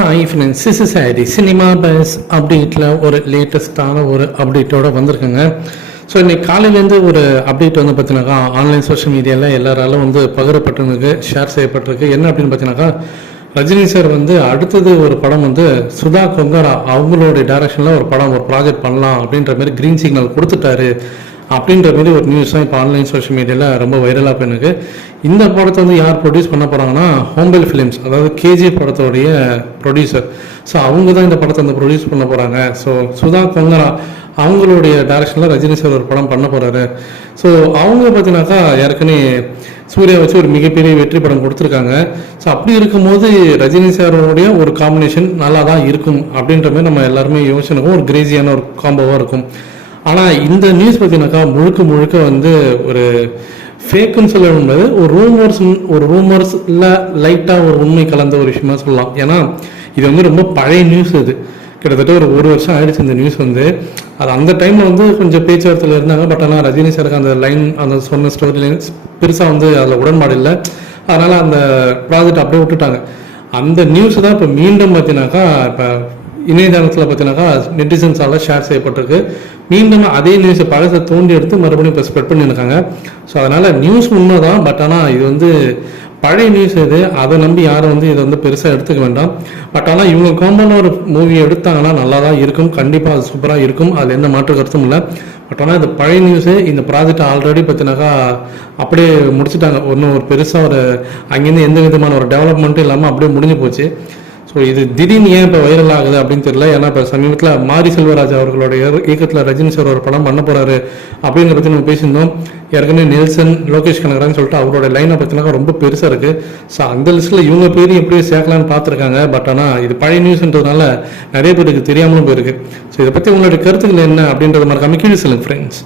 Hi friends sis sorry cinema buzz அப்டேட்டில் ஒரு லேட்டஸ்ட்டான ஒரு அப்டேட்டோட வந்திருக்குங்க. ஸோ இன்றைக்கி காலையிலேருந்து ஒரு அப்டேட் வந்து பார்த்தீங்கன்னாக்கா ஆன்லைன் சோஷியல் மீடியாவில் எல்லாராலும் வந்து பகிரப்பட்டிருக்கு ஷேர் செய்யப்பட்டிருக்கு. என்ன அப்படின்னு பார்த்தீங்கன்னாக்கா ரஜினி சார் வந்து அடுத்தது ஒரு படம் வந்து சுதா கொங்கரா அவங்களோட டைரக்ஷனில் ஒரு படம் ஒரு ப்ராஜெக்ட் பண்ணலாம் அப்படின்ற மாதிரி க்ரீன் சிக்னல் கொடுத்துட்டாரு. அப்படின்ற மாதிரி ஒரு நியூஸ் தான் இப்போ ஆன்லைன் சோஷியல் மீடியாவில் ரொம்ப வைரலாக போயிருக்கு இந்த படத்தை வந்து யார் ப்ரொடியூஸ் பண்ண போகிறாங்கன்னா ஹோம்பல் ஃபிலிம்ஸ் அதாவது கேஜி படத்தோடைய ப்ரொடியூசர் ஸோ அவங்க தான் இந்த படத்தை வந்து ப்ரொடியூஸ் பண்ண போகிறாங்க ஸோ சுதா கொங்கரா அவங்களுடைய டைரக்ஷனில் ரஜினி சார் ஒரு படம் பண்ண போகிறாரு ஸோ அவங்க பார்த்தீங்கன்னாக்கா ஏற்கனவே சூர்யா வச்சு ஒரு மிகப்பெரிய வெற்றி படம் கொடுத்துருக்காங்க. ஸோ அப்படி இருக்கும்போது ரஜினி சாரோடைய ஒரு காம்பினேஷன் நல்லா தான் இருக்கும் அப்படின்ற மாதிரி நம்ம எல்லாருமே யோசனைக்கும் ஒரு கிரேசியான ஒரு காம்போவாக இருக்கும். ஆனால் இந்த நியூஸ் பார்த்தீங்கன்னாக்கா முழுக்க முழுக்க வந்து ஒரு ஃபேக்குன்னு சொல்ல முடியாது. ஒரு ரூமர்ஸ் ஒரு ரூமர்ஸில் இல்லை லைட்டாக ஒரு உண்மை கலந்த ஒரு விஷயமா சொல்லலாம். ஏன்னா இது வந்து ரொம்ப பழைய நியூஸ் இது. கிட்டத்தட்ட ஒரு ஒரு வருஷம் ஆயிடுச்சு இந்த நியூஸ் வந்து. அது அந்த டைமில் வந்து கொஞ்சம் பேச்சுவார்த்தையில் இருந்தாங்க. பட் ஆனால் ரஜினி சாருக்கு அந்த லைன் அந்த சொன்ன ஸ்டோரி லைன் பெருசாக வந்து அதில் உடன்பாடு இல்லை. அதனால் அந்த ப்ராஜெக்ட் அப்படியே விட்டுட்டாங்க. அந்த நியூஸ் தான் இப்போ மீண்டும் பார்த்தீங்கன்னாக்கா இப்போ இணையதளத்தில் பார்த்தீங்கன்னாக்கா நெட்டிசன்ஸால் ஷேர் செய்யப்பட்டிருக்கு. மீண்டும் அதே நியூஸை பழசை தோண்டி எடுத்து மறுபடியும் இப்போ ஸ்ப்ரெட் பண்ணியிருக்காங்க. ஸோ அதனால் நியூஸ் உண்மை தான் பட் ஆனால் இது வந்து பழைய நியூஸ் இது. அதை நம்பி யாரும் வந்து இதை வந்து பெருசாக எடுத்துக்க வேண்டாம். பட் ஆனால் இவங்க காம்பவுண்ட் ஒரு மூவி எடுத்தாங்கன்னா நல்லா தான் இருக்கும். கண்டிப்பாக அது சூப்பராக இருக்கும். அதில் எந்த மாற்று கருத்தும் இல்லை. பட் ஆனால் இது பழைய நியூஸு இந்த ப்ராஜெக்ட் ஆல்ரெடி பார்த்தினாக்கா அப்படியே முடிச்சுட்டாங்க. ஒன்றும் ஒரு பெருசாக ஒரு அங்கேருந்து எந்த விதமான ஒரு டெவலப்மெண்ட்டும் இல்லாமல் அப்படியே முடிஞ்சு போச்சு. ஸோ இது திடீர்னு ஏன் இப்போ வைரல் ஆகுது அப்படின்னு தெரியல. ஏன்னா இப்போ சமீபத்தில் மாரி செல்வராஜ் அவர்களுடைய இயக்கத்தில் ரஜினி சார் ஒரு படம் பண்ண போகிறாரு அப்படிங்கிற பற்றி நம்ம பேசியிருந்தோம். ஏற்கனவே நெல்சன் லோகேஷ் கனகரான்னு சொல்லிட்டு அவரோட லைனை பற்றினாக்கா ரொம்ப பெருசாக இருக்குது ஸோ அந்த லிஸ்ட்டில் இவங்க பேர் எப்படி சேர்க்கலான்னு பார்த்துருக்காங்க. பட் ஆனால் இது பழைய நியூஸ்ன்றதுனால நிறைய பேருக்கு தெரியாமலும் போயிருக்கு. ஸோ இதை பற்றி உங்களுடைய கருத்துக்கள் என்ன அப்படின்றது மாதிரி கம்மி கீழே சொல்லுங்கள் ஃப்ரெண்ட்ஸ்